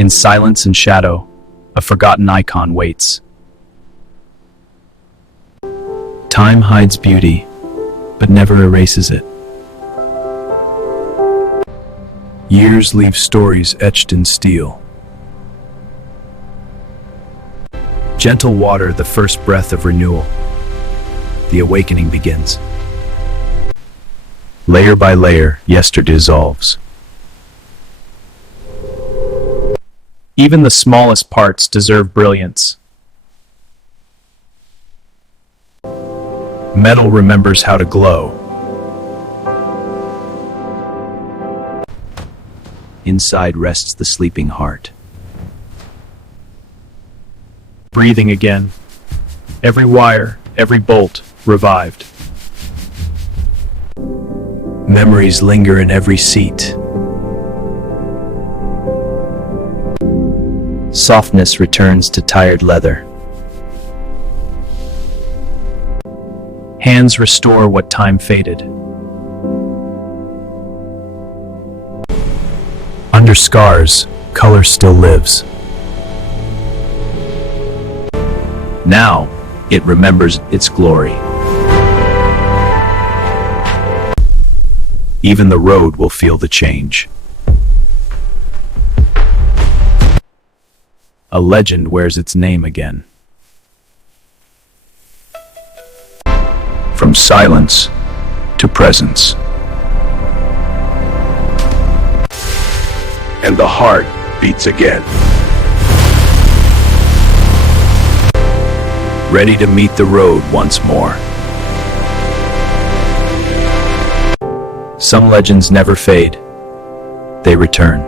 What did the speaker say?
In silence and shadow, a forgotten icon waits. Time hides beauty, but never erases it. Years leave stories etched in steel. Gentle water, the first breath of renewal. The awakening begins. Layer by layer, yesterday dissolves. Even the smallest parts deserve brilliance. Metal remembers how to glow. Inside rests the sleeping heart. Breathing again. Every wire, every bolt, revived. Memories linger in every seat. Softness returns to tired leather. Hands restore what time faded. Under scars, color still lives. Now, it remembers its glory. Even the road will feel the change. A legend wears its name again. From silence to presence. And the heart beats again. Ready to meet the road once more. Some legends never fade. They return.